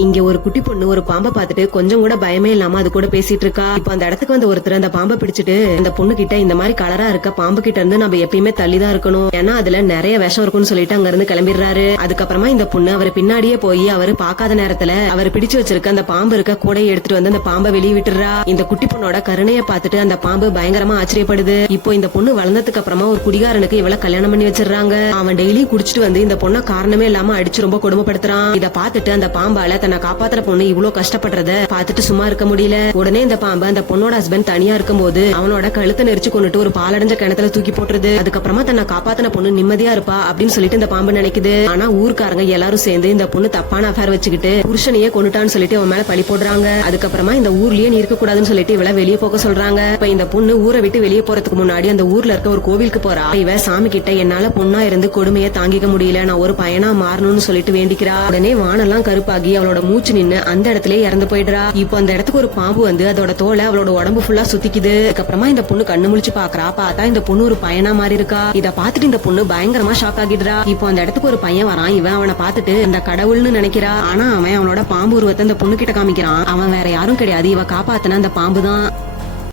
இங்க ஒரு குட்டி பொண்ணு ஒரு பாம்பை பார்த்துட்டு கொஞ்சம் கூட பயமே இல்லாம அது கூட பேசிட்டு இருக்கா. இப்ப அந்த இடத்துக்கு வந்து ஒருத்தர் அந்த பாம்பை பிடிச்சிட்டு இந்த பொண்ணு கிட்ட இந்த மாதிரி கலரா இருக்க பாம்பு கிட்ட இருந்து நம்ம எப்பயுமே தள்ளிதான் இருக்கணும், ஏன்னா அதுல நிறைய விஷம் இருக்கும்னு சொல்லிட்டு அங்க இருந்து கிளம்பிடுறாரு. அதுக்கப்புறமா இந்த பொண்ணு அவர் பின்னாடியே போய் அவரு பாக்காத நேரத்துல அவர் பிடிச்சு வச்சிருக்க அந்த பாம்பு இருக்க கூடையை எடுத்துட்டு வந்து அந்த பாம்பை வெளியே விட்டுறா. இந்த குட்டி பொண்ணோட கருணையை பார்த்துட்டு அந்த பாம்பு பயங்கரமா ஆச்சரியப்படுது. இப்போ இந்த பொண்ணு வளர்ந்ததுக்கு அப்புறமா ஒரு குடிகாரனுக்கு இவள கல்யாணம் பண்ணி வச்சிடறாங்க. அவன் டெய்லி குடிச்சிட்டு வந்து இந்த பொண்ணை காரணமே இல்லாம அடிச்சு ரொம்ப கொடுமைப்படுத்துறான். இத பார்த்துட்டு அந்த பாம்பால தன்னை காப்பாத்துற பொண்ணு இவ்வளவு கஷ்டப்படுறத பார்த்துட்டு சும்மா இருக்க முடியல. உடனே இந்த பாம்பு அந்த பொண்ணோட ஹஸ்பண்ட் தனியா இருக்கும் போது அவனோட கழுத்தை நெரிச்சு கொண்டுட்டு ஒரு பாலடைஞ்ச கிணத்துல தூக்கி போட்டுருது. அதுக்கப்புறமா தன்னை காப்பாத்தின பொண்ணு நிம்மதியா இருப்பா அப்படின்னு சொல்லிட்டு இந்த பாம்பு நினைக்குது. ஆனா ஊர்க்காரங்க எல்லாரும் சேர்ந்து இந்த பொண்ணு தப்பான அஃபேர் வச்சுக்கிட்டு புருஷனையே கொண்டுட்டான்னு சொல்லிட்டு அவன் மேல பழி போடுறாங்க. அதுக்கப்புறமா இந்த ஊர்லயே நீ இருக்க கூடாதுன்னு சொல்லிட்டு இவள வெளியே போக சொல்றாங்க. இப்ப இந்த பொண்ணு ஊரை விட்டு வெளியே போறதுக்கு முன்னாடி அந்த ஊர்ல இருக்க ஒரு கோவிலுக்கு போறா. இவ சாமி கிட்ட என்னால பொண்ணா இருந்து கொடுமையை தாங்கிக்க முடியல, நான் ஒரு பையனா மாறணும்னு சொல்லிட்டு வேண்டிக்கிறா. உடனே வானெல்லாம் கருப்பாகி அவளோட மூச்சு நின்னு அந்த இடத்துல இறந்து போயிடுறா. இப்போ அந்த இடத்துக்கு ஒரு பாம்பு வந்து அதோட தோலை அவளோட உடம்பு ஃபுல்லா சுத்திக்குது. அதுக்கப்புறமா இந்த பொண்ணு கண்ணு முழிச்சு பாக்குறா. பார்த்தா இந்த பொண்ணு ஒரு பையனா மாறி இருக்கா. இத பாத்துட்டு இந்த பொண்ணு பயங்கரமா ஷாக் ஆகிடுறா. இப்போ அந்த இடத்துக்கு ஒரு பையன் வரான். இவன் அவனை பாத்துட்டு இந்த கடவுள்னு நினைக்கிறா. ஆனா அவன் அவனோட பாம்பு உருவத்தை அந்த பொண்ணு கிட்ட காமிக்கிறான். அவன் வேற யாரும் கிடையாது, இவ காப்பாத்தின அந்த பாம்பு தான்.